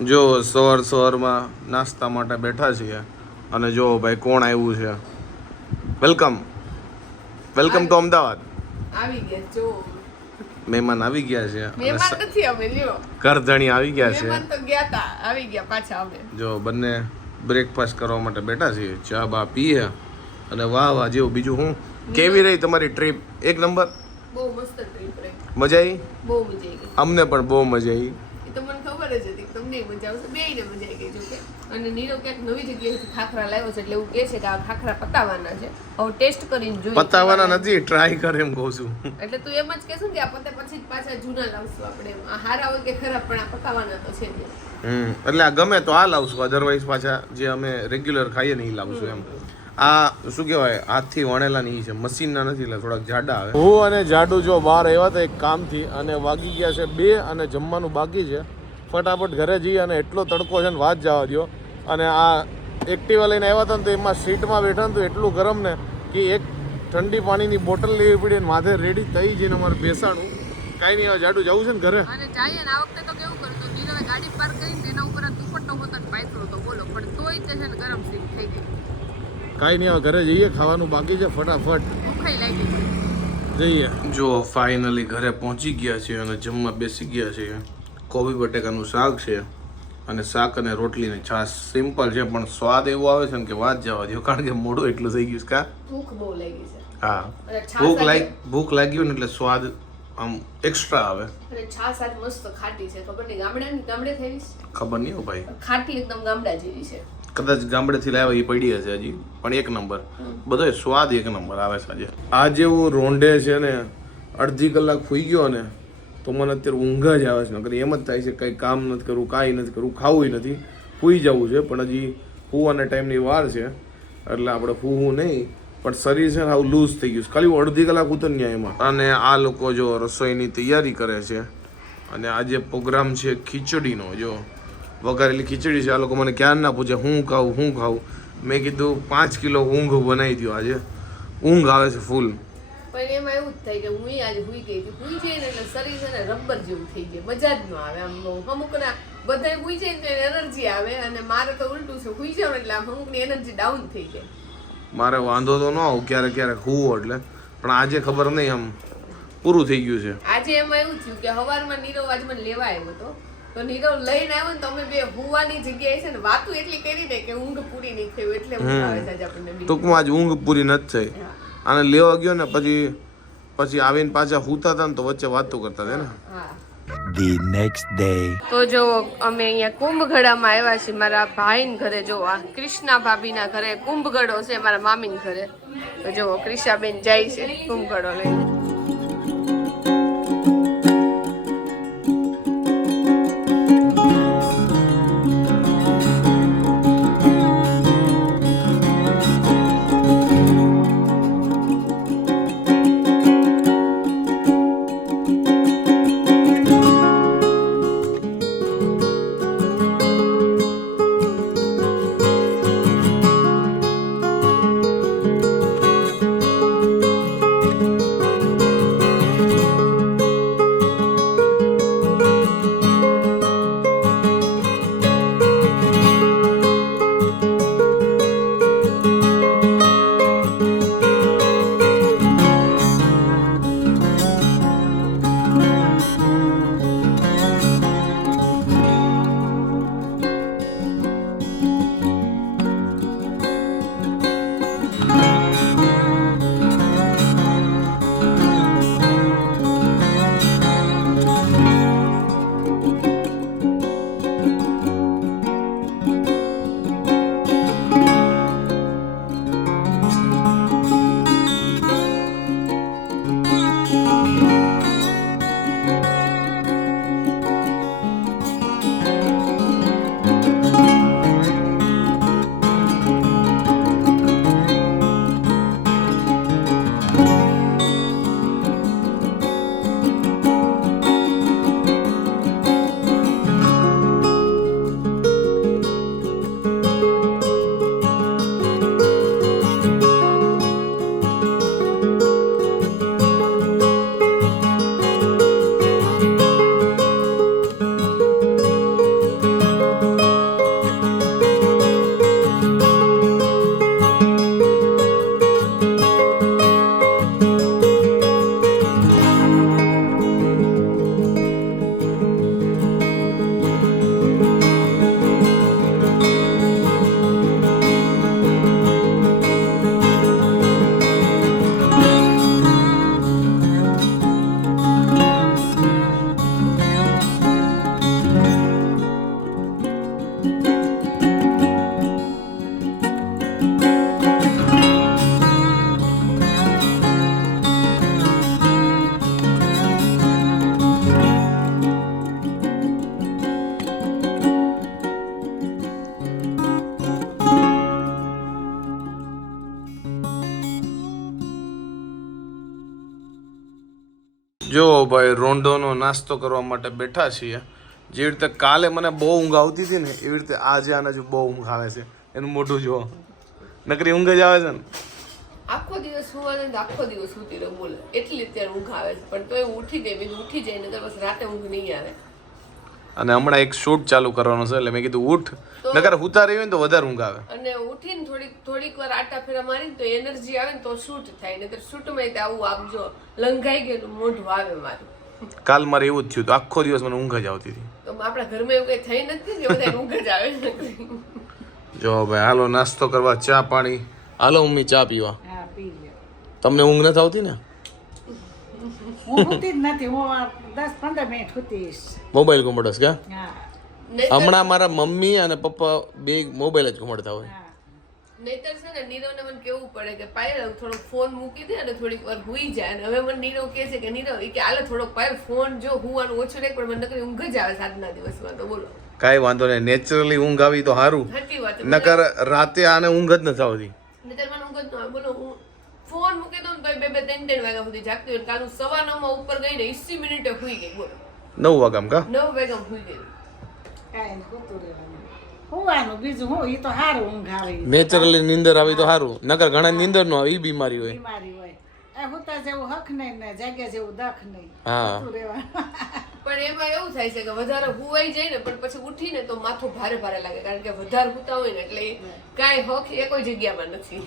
જો સવારમાં નાસ્તા માટે બેઠા છીએ અને જો ભાઈ કોણ આવ્યું છે. Welcome to Ahmedabad. આવી ગયા જો મહેમાન આવી ગયા છે. મહેમાન નથી અમે લ્યો ઘરધણી આવી ગયા છે. મહેમાન તો ગયા તા આવી ગયા પાછા અમે. જો બંને બ્રેકફાસ્ટ કરવા માટે બેઠા છીએ. ચા બા પીએ અને વાહ જેવું બીજું હું. કેવી રહી તમારી ટ્રીપ? એક નંબર. બહુ મસ્ત ટ્રીપ રહી. મજા આવી? બહુ મજા આવી. અમને પણ બહુ મજા આવી. એ તો મને ખબર જ હતી તમને મજા આવશે, બેયને મજા આવી ગઈ જો કે. અને નીરવ ક્યાંક નવી જગ્યાએથી ખાખરા લાવ્યો છે એટલે એવું કહે છે કે આ ખાખરા પતાવવાના છે. હવે ટેસ્ટ કરીને જોઈએ. પતાવવાના નથી, ટ્રાય કરે એમ કહું છું. એટલે તું એમ જ કહેશો ને કે આ પતે પછી જ પાછા જૂના લાવશું આપણે. આ હારા હોય કે ખરાબ પણ આ પતાવવાના તો છે જ. એટલે આ ગમે તો આ લાવશું, અધરવાઇઝ પાછા જે અમે રેગ્યુલર ખાઈએ ને એ લાવશું એમ. આ શું કહેવાય, હાથથી વણેલા ની છે, મશીનના નથી, એટલે થોડાક જાડા આવે. હું અને જાડુ જો બહાર આવ્યા હતા એક કામથી અને વાગી ગયા છે 2 અને જમવાનું બાકી છે. ફટાફટ ઘરે જઈએ અને એટલો તડકો છે ને વાત જવા દો. અને આ એક્ટિવા લઈને આવ્યા હતા ને તો એમાં સીટમાં બેઠા ને તો એટલું ગરમ ને કે એક ઠંડી પાણીની બોટલ લેવી પડી ને માથે રેડી થઈ જઈને અમારે બેસાડું. કાંઈ નહીં, હવે જાડુ જવું છે ને ઘરે. અને જઈએ ને આ વખતે તો કેવું કરતો, નીરવે ગાડી પાર્ક કરીને એના ઉપર દુપટ્ટો હોતો ને પાથરો તો બોલો, પણ તોય તે છે ને ગરમ સીટ થઈ ગઈ. કાંઈ નહીં, હવે ઘરે જઈએ, ખાવાનું બાકી છે, ફટાફટ ભૂખાઈ લાગી જઈએ. જો ફાઇનલી ઘરે પહોંચી ગયા છે અને જમવા બેસી ગયા છે. કોબી બટેકાનું શાક છે અને શાક અને રોટલી ને છાશ. સિમ્પલ છે પણ સ્વાદ એવો આવે છે ને કે વાત જવા દો, કારણ કે મોઢું એટલું થઈ ગયું છે. કા ભૂખ બહુ લાગી છે. હા, ભૂખ લાગી હોય ને એટલે સ્વાદ આમ એક્સ્ટ્રા આવે. અને છાશ આજ મસ્ત ખાટી છે, ખબર નહીં ગામડે થઈ ખબર નહીં હો ભાઈ, ખાટી એકદમ ગામડા જેવી છે. કદાચ ગામડેથી લાવ્યા એ પડી હશે હજી, પણ એક નંબર. બધો સ્વાદ એક નંબર આવે છે આજે. આજે હું રોંઢે છે ને અડધી કલાક સૂઈ ગયો ને તો મને અત્યારે ઊંઘ જ આવે છે. નકર એમ જ થાય છે કંઈ કામ નથી કરવું, કાંઈ નથી કરવું, ખાવું નથી, સૂઈ જવું છે. પણ હજી સૂવાના ટાઈમની વાર છે એટલે આપણે સૂવું નહીં. પણ શરીર છે ને આવું લૂઝ થઈ ગયું છે, ખાલી અડધી કલાક ઉતરન્યા એમાં. અને આ લોકો જો રસોઈની તૈયારી કરે છે અને આજે પ્રોગ્રામ છે ખીચડીનો. જો વઘારેલી ખીચડી છે. આ લોકો મને ક્યાં ના પૂછે હું ખાવું. મેં કીધું 5 કિલો ઊંઘ બનાવી દો આજે. ઊંઘ આવે છે ફૂલ. પણ એમાં એવું જ થાય કે હું આજે હુઈ ગઈ હતી. હુઈ જાય ને એટલે શરીર છે ને રબર જેવું થઈ જાય, મજા જ ન આવે. આમ અમુકના બધા હુઈ જાય ને તો એનર્જી આવે અને મારે તો ઉલટું છે, હુઈ જાવ એટલે અમુકની એનર્જી ડાઉન થઈ જાય. મારે વાંધો તો ન આવું ક્યારેક હુવો એટલે, પણ આજે ખબર નહીં આમ પૂરું થઈ ગયું છે. આજે એમાં એવું થયું કે સવારમાં નીરવ આજ મને લેવા આવ્યો હતો તો નીરવ લઈને આવ્યો ને તો અમે બે હુવાની જગ્યાએ છે ને વાતું એટલી કરી દે કે ઊંઘ પૂરી નહીં થઈ એટલે ઊંઘ આવે છે આજે આપણને. ટૂંકમાં આજે ઊંઘ પૂરી નથી થઈ. આને લેવા ગયો ને પછી આવીને પાછા સૂતા હતા ને તો વચ્ચે વાતો કરતા હતા ને. The next day. તો જો અમે અહીંયા કુંભગઢામાં આવ્યા છીએ મારા ભાઈના ઘરે. જો આ કૃષ્ણા ભાભીના ઘરે કુંભગઢો છે, મારા મામીના ઘરે. તો જો ક્રિશાબેન જાય છે કુંભગઢો લઈને. જો ભાઈ રોંઢોનો નાસ્તો કરવા માટે બેઠા છીએ. જેવી રીતે કાલે મને બહુ ઊંઘ આવતી હતી ને એવી રીતે આજે આના જો બહુ ઊંઘ આવે છે. એનું મોઢું જો નકરી ઊંઘ જ આવે છે ને. આખો દિવસ સુવાનો ને આખો દિવસ સૂતી રહું બોલે એટલી અત્યારે ઊંઘ આવે છે પણ તોય ઉઠી ગઈ મેં ઉઠી જાય નકર બસ રાતે ઊંઘ નહીં આવે. અને હમણાં એક શૂટ ચાલુ કરવાનો છે એટલે મેં કીધું ઉઠ નકર હુતા રહી ને તો વધારે ઊંઘ આવે. અને ઉઠીને થોડીક વાર આટા ફેરા મારીને તો એનર્જી આવે ને તો શૂટ થાય નકર શૂટમાં તે આવું આમ જો લંઘાઈ ગયું મોઢું આવે મારું. કાલ મારે એવું જ થયું તો આખો દિવસ મને ઊંઘ જ આવતી હતી. તો આપણા ઘરમાં એવું કઈ થઈ નથી કે બધા ઊંઘ જ આવે. જો ભાઈ હાલો નાસ્તો કરવા ચા પાણી હાલો મમ્મી ચા પીવા. હા પી લે. તમને ઊંઘ નથી આવતી ને? હું હોતી જ નથી, હું 10-15 મિનિટ હોતીશ. મોબાઈલ ઘુમાડસ કે? હા હમણાં મારા મમ્મી અને પપ્પા બે મોબાઈલ જ ઘુમાડતા હોય. હા નહીતર છે ને નીરવને મને કેવું પડે કે પાયલ થોડોક ફોન મૂકી દે અને થોડીક વાર હુઈ જાય. અને હવે મને નીરવ કહે છે કે નીરવ કે હાલે થોડોક પાયલ ફોન જો હુવાનું ઓછું નહીં પણ મને નકરી ઊંઘ જ આવે સાતના દિવસમાં. તો બોલો કાંઈ વાંધો નહીં, નેચરલી ઊંઘ આવી તો સારું. સાચી વાત. નકર રાતે આને ઊંઘ જ નથી આવતી. નહીતર મને ઊંઘ જ ન આવે. બોલો હું ફોન મૂકી દઉં ને તો 2-3 વાગ્યા સુધી જાગતી હોય. કાલનું 9:15 ઉપર ગઈ ને 20 મિનિટે હુઈ ગઈ. બોલો 9 વાગ્યામાં કા? 9 વાગ્યામાં હુઈ ગઈ. કાંઈ નહીં, હોતું રહેવાનું. હોવાનું બીજું હું, એ તો સારું ઊંઘ આવે. નેચરલી નીંદર આવી તો સારું. નકર ઘણા નીંદર નો આવે, ઈ બીમારી હોય. બીમારી હોય. એ હોતા જેવું હક નહીં ને જાગ્યા જેવું દખ નહીં. હા. હોતું રહેવાનું. પણ એમાં એવું થાય છે કે વધારે હુવાઈ જાય ને પણ પછી ઉઠીને તો માથું ભારે ભારે લાગે કારણ કે વધારે હુતા હોય ને એટલે કાંઈ હક એ કોઈ જગ્યામાં નથી.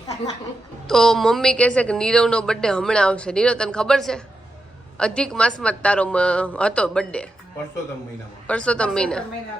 તો મમ્મી કહે છે કે નીરવનો બર્થડે હમણાં આવશે. નીરવ તને ખબર છે અધિક માસમાં જ તારો હતો બર્થડે? પરસોત્તમ મહિના.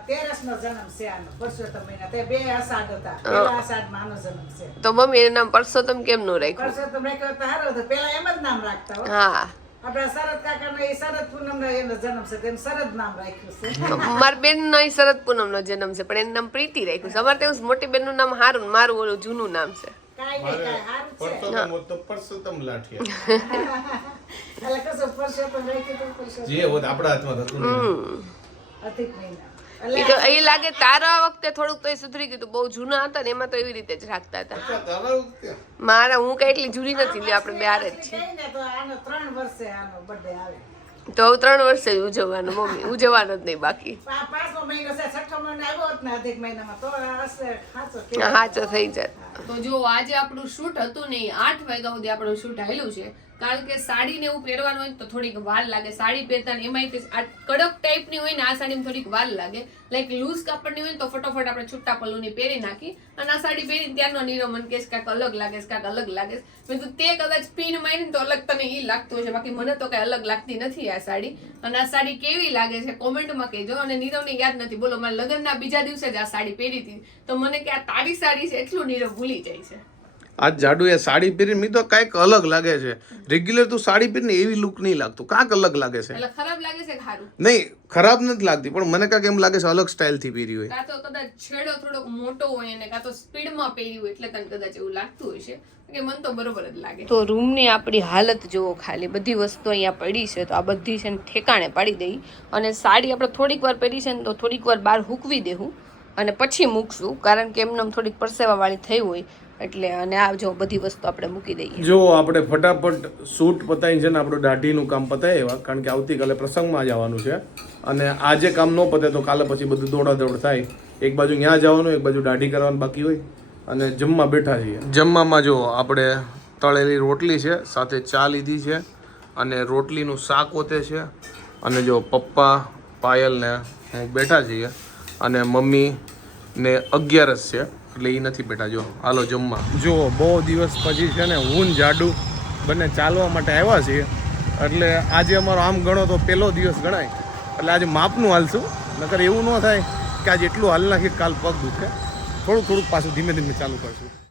13નો જન્મ છે આનો. પરસોત્તમ મહિના તે 2 અષાઢ હતા. પેલા અષાઢમાં આનો જન્મ છે. તો મમ્મી એનું નામ પરસોત્તમ કેમ નું રાખ્યું? પરસોત્તમ રાખ્યો તો સારું હતું. પેલા એમ જ નામ રાખતા હો. હા આપડા શરદ કાકાનો એ શરદ પૂનમનો એનો જન્મ છે તેનું શરદ નામ રાખ્યું છે. મારી બેન નો શરદ પૂનમ નો જન્મ છે પણ એનું નામ પ્રીતિ રાખ્યું છે. અમારે તો મોટી બેન નું નામ હારું ને મારું ઓલું જૂનું નામ છે. કાંઈ નહીં, કાંઈ સારું છે. પરસોત્તમ લાઠિયા એટલે કશું પરસોત્તમ રાખ્યું તો પરસોત્તમ. જે હોત આપણા હાથમાં થતું નહીં. અધિક મહિના. એ તો એ લાગે તારા વખતે થોડુંક તો એ સુધરી ગયું. બહુ જૂના હતા ને એમાં તો એવી રીતે જ રાખતા હતા. મારા હું કઈ એટલી જૂની નથી લે આપણે બે હારે જ છીએ. કઈ ને તો આનો 3 વર્ષે આનો બર્થડે આવે. તો હવે 3 વર્ષે ઉજવવાનું મમ્મી ઉજવવાનો જ નહીં બાકી. 5મો મહિનો છે, 6ઠો મહિનો આવ્યો હોત ને અધિક મહિનામાં તો હશે ખાસો. હાચો થઈ જાય. તો જો આજે આપણું શૂટ હતું ને 8 વાગ્યા સુધી આપણું શૂટ આવેલું છે કારણ કે સાડી ને એવું પહેરવાનું હોય તો થોડીક વાર લાગે. સાડી પહેરતા ને એમાં આ કડક ટાઈપની હોય ને આ સાડીમાં થોડીક વાર લાગે. લાઈક લૂઝ કાપડની હોય તો ફટોફટ આપણે છૂટા પલ્લુની પહેરી નાખી અને આ સાડી પહેરીને ત્યારનો નીરવ મને કે કાંઈક અલગ લાગે કાંઈક અલગ લાગે. મેં તો તે કદાચ પીન મારીને તો અલગ તને એ લાગતું હોય છે બાકી મને તો કઈ અલગ લાગતી નથી આ સાડી. અને આ સાડી કેવી લાગે છે કોમેન્ટમાં કહેજો. અને નીરવને યાદ નથી બોલો મારા લગ્નના બીજા દિવસે જ આ સાડી પહેરી હતી તો મને કે આ તારી સાડી છે એટલું નીરવ ભૂલી જાય છે. આજ જાડુ એ સાડી પહેરીને મેં તો કાંઈક અલગ લાગે છે. રેગ્યુલર તું સાડી પહેરીને એવી લુક નહીં લાગતું, કાંઈક અલગ લાગે છે. એટલે ખરાબ લાગે છે કે સારું? નહીં ખરાબ નથી લાગતી પણ મને કાંઈક એમ લાગે છે અલગ સ્ટાઇલ થી પહેરી હોય. કાં તો કદાચ છેડો થોડોક મોટો હોય અને કાં તો સ્પીડમાં પહેરી હોય એટલે તને કદાચ એવું લાગતું હોય છે કે મને તો બરોબર જ લાગે. તો રૂમની આપણી હાલત જુઓ, ખાલી બધી વસ્તુ અહીંયા પડી છે તો આ બધી છે ને ઠેકાણે પાડી દઈ. અને સાડી આપણે થોડીક વાર પહેરી છે ને તો થોડીક વાર બહાર હૂકવી દેવું અને પછી મૂકશું કારણ કે એમને થોડીક પરસેવા વાળી થઈ હોય એટલે. અને આ જો બધી વસ્તુ આપણે મૂકી દઈએ. જો આપણે ફટાફટ શૂટ પતાવીને છે ને આપણું દાઢીનું કામ પતાય એવા કારણ કે આવતીકાલે પ્રસંગમાં જવાનું છે અને આજે કામ ન પતે તો કાલે પછી બધું દોડાદોડ થાય. એક બાજુ ત્યાં જવાનું, એક બાજુ દાઢી કરવાનું બાકી હોય અને જમવા બેઠા છીએ. જમવામાં જો આપણે તળેલી રોટલી છે, સાથે ચા લીધી છે અને રોટલીનું શાક હોતે છે. અને જો પપ્પા પાયલ ને હું બેઠા છીએ અને મમ્મી ને 11 છે એટલે એ નથી બેઠા. જો હાલો જમવા. જો બહુ દિવસ પછી છે ને હું જાડુ બંને ચાલવા માટે આવ્યા છીએ એટલે આજે અમારો આમ ગણો તો પહેલો દિવસ ગણાય એટલે આજે માપનું હાલશું. નકર એવું ન થાય કે આજે એટલું હાલ નાખી કાલ પગ દુખે. થોડુંક પાછું ધીમે ધીમે ચાલુ કરશું.